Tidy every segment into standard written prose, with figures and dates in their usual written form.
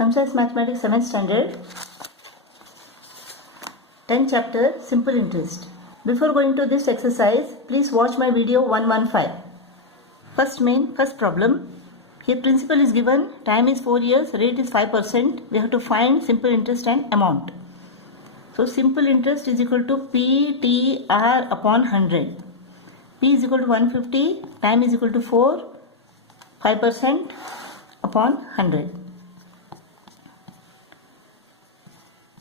Comscience Mathematics 7th Standard, 10th chapter, Simple Interest. Before going to this exercise, please watch my video 115. First problem. Here principal is given, time is 4 years, rate is 5%. We have to find simple interest and amount. So simple interest is equal to PTR upon 100. P is equal to 150, time is equal to 4, 5% upon 100.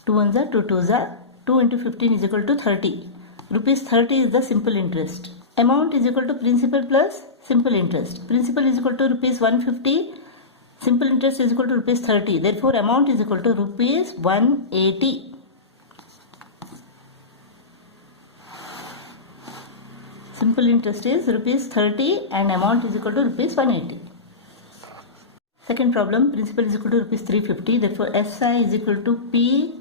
2 ones are 2 twos are 2 into 15 is equal to 30. Rupees 30 is the simple interest. Amount is equal to principal plus simple interest. Principal is equal to rupees 150. Simple interest is equal to rupees 30. Therefore, amount is equal to rupees 180. Simple interest is rupees 30 and amount is equal to rupees 180. Second problem, principal is equal to rupees 350. Therefore, SI is equal to P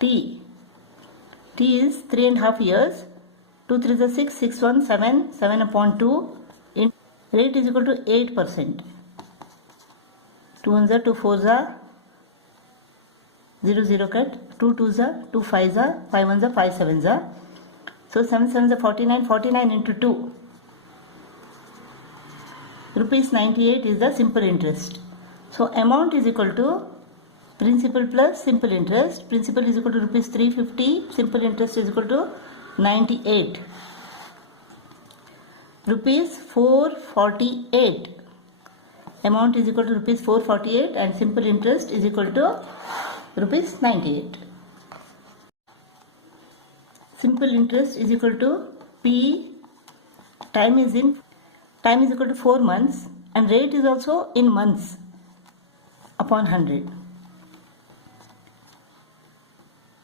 T. T is 3.5 years. 2 3 is 6, 6 1, 7, 7 upon 2. Rate is equal to 8%. 2 1s are 2 4s are 0 0 cut. 2 2s are 2 5s are 5 1s are 5 7s are. So 7 7s are 49. 49 into 2. Rupees 98 is the simple interest. So amount is equal to principal plus simple interest. Principal is equal to rupees 350. Simple interest is equal to 98. Rupees 448. Amount is equal to rupees 448 and simple interest is equal to rupees 98. Simple interest is equal to P. Time is equal to 4 months and rate is also in months upon 100.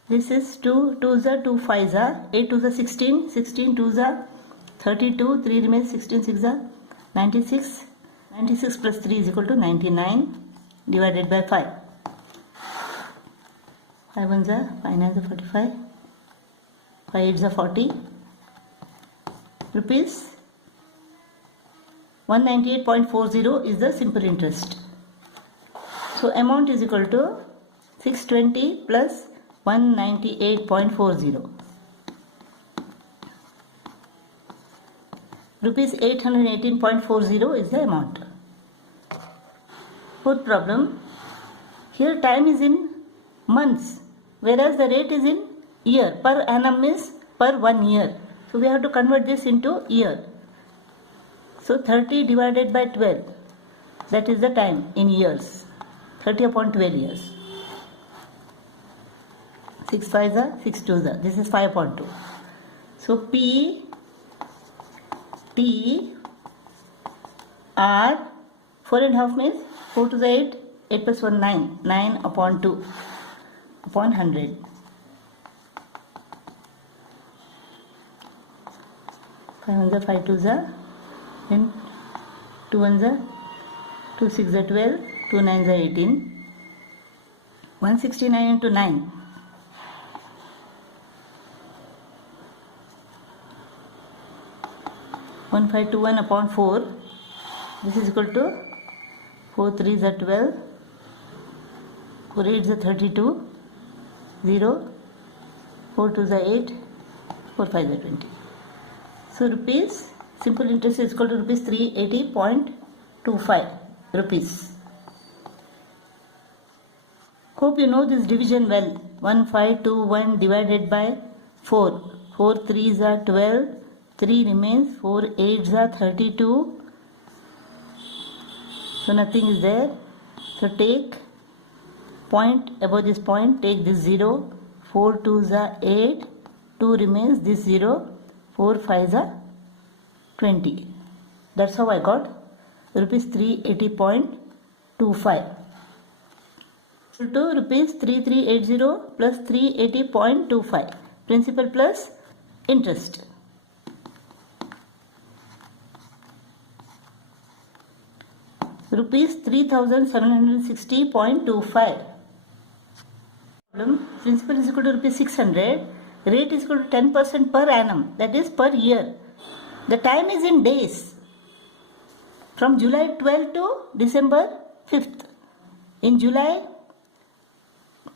This is 2 2s are 2 5s are 8 2s are 16, 16 2s are 32, 3 remains 16 6 are 96. 96 plus 3 is equal to 99 divided by 5. 5 1s are 5 9s are 45. 5 8s are 40. Rupees 198.40 is the simple interest. So amount is equal to 620 plus 198.40. Rupees 818.40 is the amount. Fourth problem. Here time is in months, whereas the rate is in year. Per annum means per 1 year. So we have to convert this into year. So 30 divided by 12. That is the time in years. 30 upon 12 years. 6 5s are 6 2s are. This is 5 upon 2. So P T R 4.5 means 4 to the 8. 8 plus 1 9. 9 upon 2 upon 100. 5 1s are 5 2s are. Then 2 1s are 2 6 are 12. 2 9s are 18. 169 into 9. 1521 upon 4. This is equal to 4 3s are 12. 4 8s are 32. 0. 4 2s are 8. 4 5s are 20. So rupees, simple interest is equal to rupees 380.25 rupees. Hope you know this division well. 1521 divided by 4. 4 3s are 12. 3 remains. 4 8s are 32. So nothing is there. So take point above this point. Take this 0. 4 2s are 8. 2 remains. This 0. 4 5s are 20. That's how I got rupees 380.25. So to rupees 3380 plus 380.25. Principal plus interest. Rupees 3760.25. Principal is equal to rupees 600. Rate is equal to 10% per annum, that is per year. The time is in days. From July 12 to December 5th In July,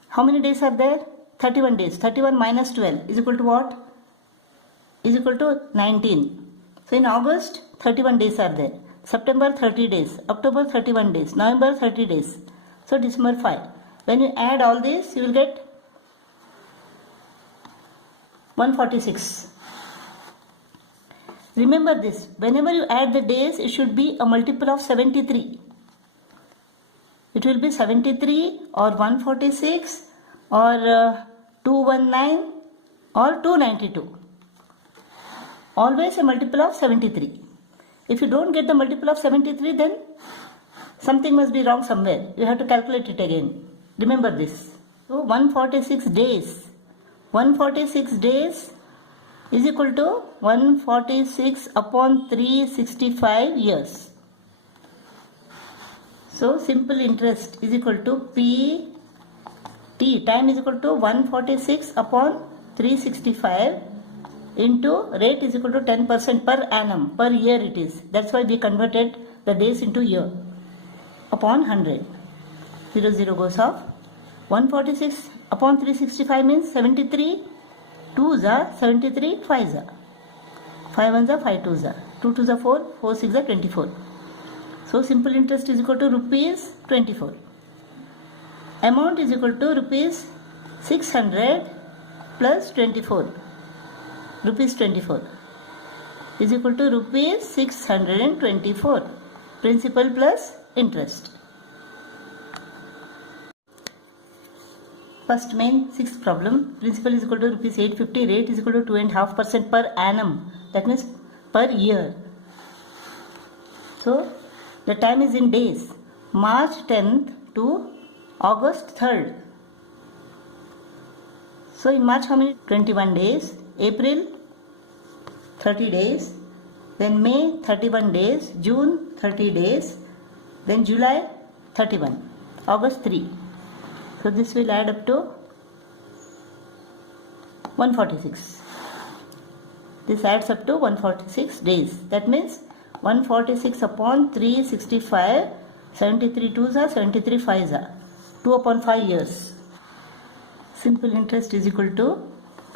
how many days are there? 31 days. 31 minus 12 is equal to what? Is equal to 19. So in August, 31 days are there. September, 30 days. October, 31 days. November, 30 days. So December, 5. When you add all this, you will get 146. Remember this, whenever you add the days, it should be a multiple of 73. It will be 73 or 146 or 219 or 292. Always a multiple of 73. If you don't get the multiple of 73, then something must be wrong somewhere. You have to calculate it again. Remember this. So 146 days. 146 days is equal to 146 upon 365 years. So simple interest is equal to PT, time is equal to 146 upon 365 into rate is equal to 10% per annum, per year it is. That's why we converted the days into year, upon 100. 0, 0 goes off. 146 upon 365 means 73. 2s are 73, 5s are 5 1s are 5 2s are 2 2s are 4, 4 6 are 24. So simple interest is equal to rupees 24. Amount is equal to rupees 600 plus 24. Rupees 24 is equal to rupees 624. Principal plus interest. First main, sixth problem. Principal is equal to rupees 850. Rate is equal to 2.5% per annum. That means per year. So the time is in days. March 10th to August 3rd. So in March how many? 21 days. April 30 days. Then May 31 days. June 30 days. Then July 31. August 3. So this will add up to 146. This adds up to 146 days. That means 146 upon 365, 73 2s are 73 5s are 2 upon 5 years. Simple interest is equal to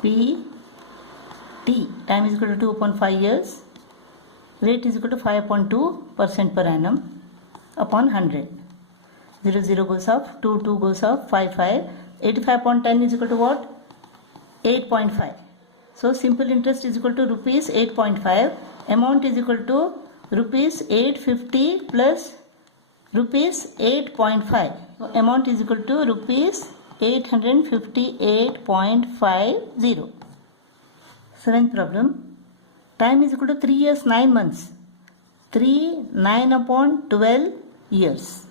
PT, time is equal to 2 upon 5 years. Rate is equal to 5 upon 2% per annum upon 100. 0 0 goes off, 2 2 goes off, 5 5. 85 upon 10 is equal to what? 8.5. So simple interest is equal to rupees 8.5. Amount is equal to rupees 850 plus rupees 8.5. So amount is equal to rupees 858.50. Seventh problem. Time is equal to 3 years 9 months. 3 9 upon 12 years.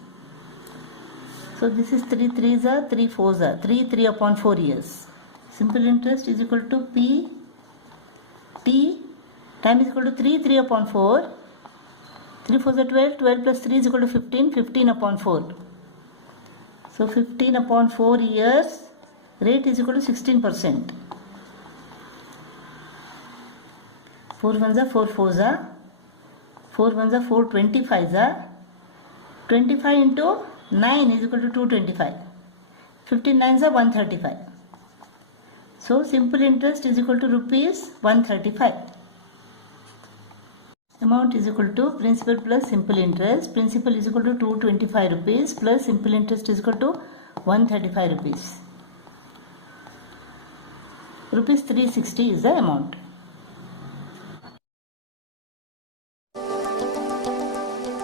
So this is 3 3s are 3 4s are 3 3 upon 4 years. Simple interest is equal to PT. Time is equal to 3 3 upon 4. 3 4s are 12. 12 plus 3 is equal to 15. 15 upon 4. So 15 upon 4 years. Rate is equal to 16%. 4 1s are 4 4s are 4 1s are 4 25s are 25 into 9 is equal to 225. 15 9s are 135. So simple interest is equal to rupees 135. Amount is equal to principal plus simple interest. Principal is equal to 225 rupees plus simple interest is equal to 135 rupees. Rupees 360 is the amount.